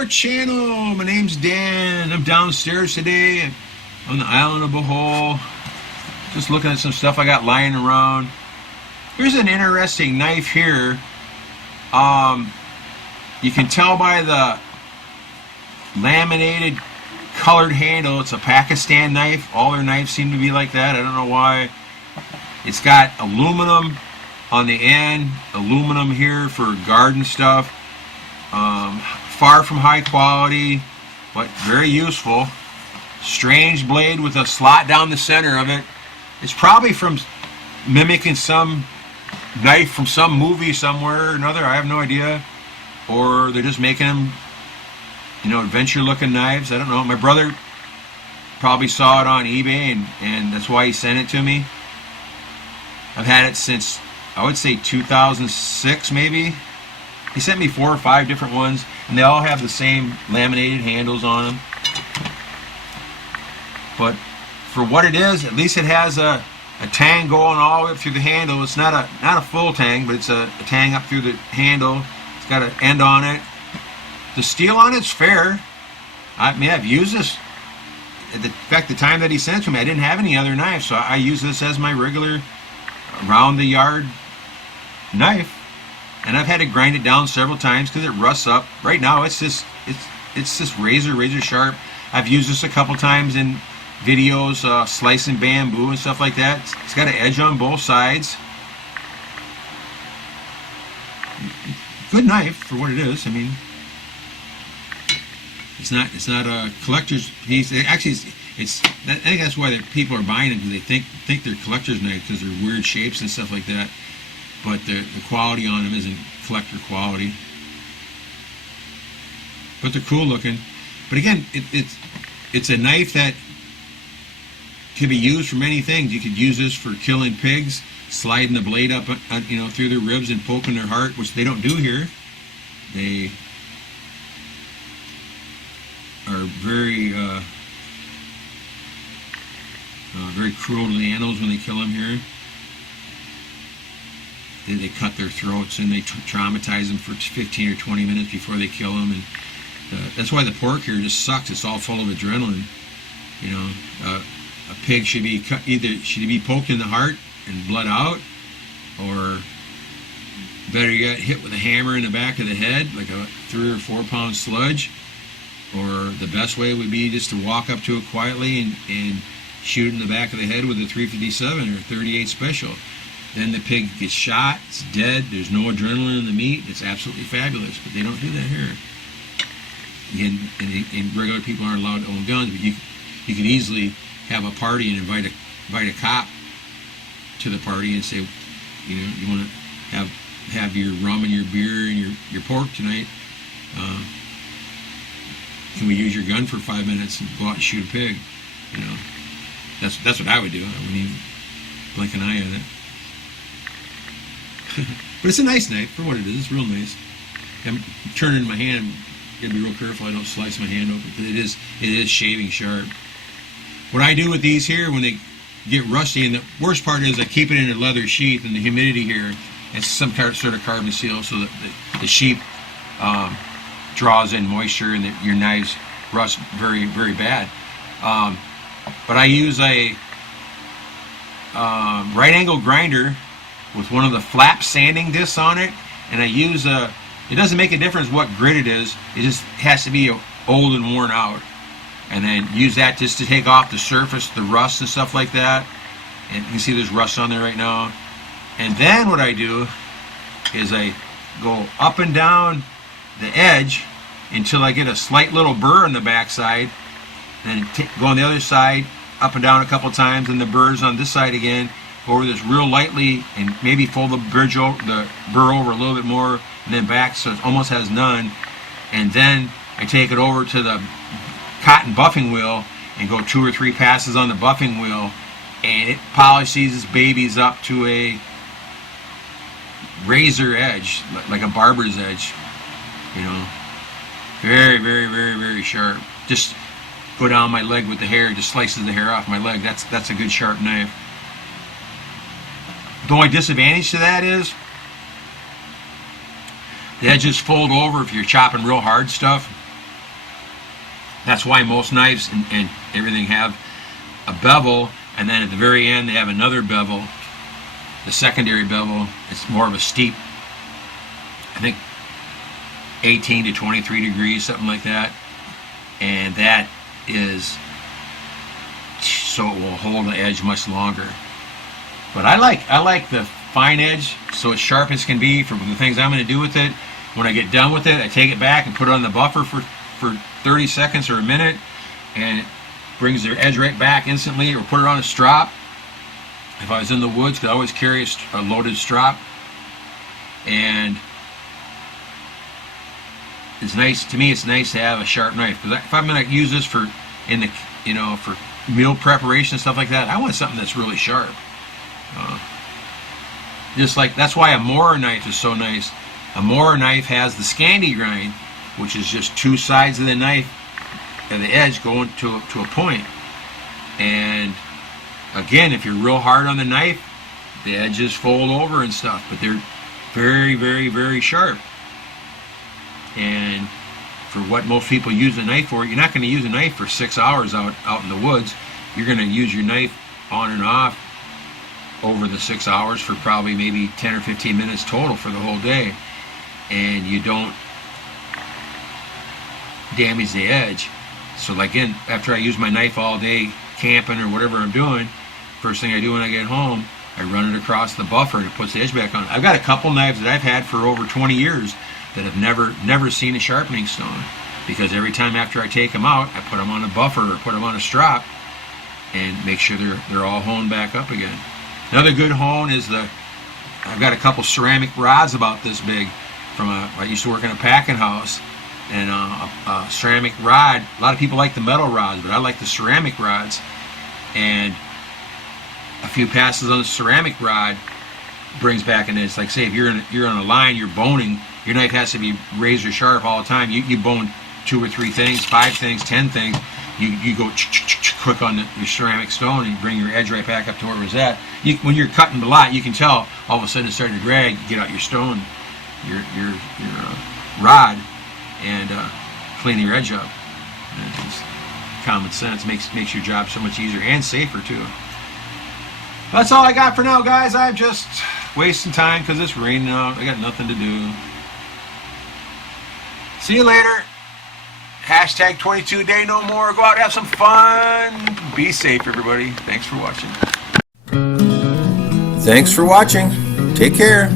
our channel. My name's Dan. I'm downstairs today on the Island of Bohol. Just looking at some stuff I got lying around. Here's an interesting knife here. You can tell by the laminated colored handle it's a Pakistan knife. All their knives seem to be like that. I don't know why. It's got aluminum on the end, aluminum here for garden stuff. Far from high quality, but very useful. Strange blade with a slot down the center of it. It's probably from mimicking some knife from some movie somewhere or another. I have no idea. Or they're just making them, adventure looking knives. I don't know. My brother probably saw it on eBay and that's why he sent it to me. I've had it since, I would say 2006 maybe. He sent me 4 or 5 different ones, and they all have the same laminated handles on them. But for what it is, at least it has a tang going all the way up through the handle. It's not a full tang, but it's a tang up through the handle. It's got an end on it. The steel on it's fair. I mean, I've used this. In fact, the time that he sent it to me, I didn't have any other knife, so I use this as my regular around the yard knife. And I've had to grind it down several times because it rusts up. Right now, it's just razor sharp. I've used this a couple times in videos, slicing bamboo and stuff like that. It's got an edge on both sides. Good knife for what it is. I mean, it's not a collector's piece. Actually, I think that's why people are buying them, because they think they're collector's knives because they're weird shapes and stuff like that. But the quality on them isn't collector quality. But they're cool looking. But again, it's a knife that can be used for many things. You could use this for killing pigs, sliding the blade up, through their ribs and poking their heart, which they don't do here. They are very cruel to the animals when they kill them here. They cut their throats and they traumatize them for 15 or 20 minutes before they kill them, and that's why the pork here just sucks. It's all full of adrenaline. A pig should be should be poked in the heart and blood out, or better yet, hit with a hammer in the back of the head, like a 3 or 4 pound sludge. Or the best way would be just to walk up to it quietly and shoot it in the back of the head with a 357 or 38 special. Then the pig gets shot, it's dead, there's no adrenaline in the meat, it's absolutely fabulous. But they don't do that here. Again, and regular people aren't allowed to own guns, but you could easily have a party and invite a cop to the party and say, you want to have your rum and your beer and your pork tonight. Can we use your gun for 5 minutes and go out and shoot a pig? That's what I would do. I wouldn't even blink an eye at it. But it's a nice knife for what it is. It's real nice. I'm turning my hand. Gotta be real careful I don't slice my hand open, because it is shaving sharp. What I do with these here when they get rusty, and the worst part is I keep it in a leather sheath, and the humidity here, it's some sort of carbon seal, so that the sheath draws in moisture, and your knives rust very, very bad. But I use a right angle grinder with one of the flap sanding discs on it, and I use it doesn't make a difference what grit it is, it just has to be old and worn out, and then use that just to take off the surface, the rust and stuff like that. And you can see there's rust on there right now. And then what I do is I go up and down the edge until I get a slight little burr on the backside, then go on the other side, up and down a couple times, and the burrs on this side again. Go over this real lightly and maybe fold the burr over a little bit more, and then back so it almost has none. And then I take it over to the cotton buffing wheel and go 2 or 3 passes on the buffing wheel, and it polishes these babies up to a razor edge, like a barber's edge. Very, very, very, very sharp. Just go down my leg with the hair, just slices the hair off my leg. That's a good sharp knife. The only disadvantage to that is the edges fold over if you're chopping real hard stuff. That's why most knives and everything have a bevel, and then at the very end they have another bevel. The secondary bevel, it's more of a steep, I think 18 to 23 degrees, something like that. And that is so it will hold the edge much longer. But I like the fine edge, so it's sharp as can be for the things I'm going to do with it. When I get done with it, I take it back and put it on the buffer for 30 seconds or a minute, and it brings the edge right back instantly. Or put it on a strop. If I was in the woods, because I always carry a loaded strop, and it's nice to me. It's nice to have a sharp knife, because if I'm going to use this for for meal preparation and stuff like that, I want something that's really sharp. Just like that's why a Mora knife is so nice. A Mora knife has the Scandi grind, which is just two sides of the knife and the edge going to a point. And again, if you're real hard on the knife, the edges fold over and stuff, but they're very, very, very sharp. And for what most people use a knife for, you're not going to use a knife for 6 hours out in the woods. You're going to use your knife on and off over the 6 hours for probably maybe 10 or 15 minutes total for the whole day. And you don't damage the edge. So like after I use my knife all day camping or whatever I'm doing, first thing I do when I get home, I run it across the buffer and it puts the edge back on. I've got a couple knives that I've had for over 20 years that have never seen a sharpening stone, because every time after I take them out, I put them on a buffer or put them on a strop and make sure they're all honed back up again. Another good hone is I've got a couple ceramic rods about this big I used to work in a packing house, and a ceramic rod. A lot of people like the metal rods, but I like the ceramic rods. And a few passes on the ceramic rod brings back an edge. Like say if you're on a line, you're boning, your knife has to be razor sharp all the time. You bone 2 or 3 things, 5 things, 10 things. You go quick on your ceramic stone and you bring your edge right back up to where it was at. When you're cutting a lot, you can tell all of a sudden it's starting to drag. You get out your stone, your rod, and clean your edge up. And it's common sense makes your job so much easier and safer too. That's all I got for now, guys. I'm just wasting time because it's raining out. I got nothing to do. See you later. Hashtag 22 day no more. Go out and have some fun. Be safe, everybody. Thanks for watching. Thanks for watching. Take care.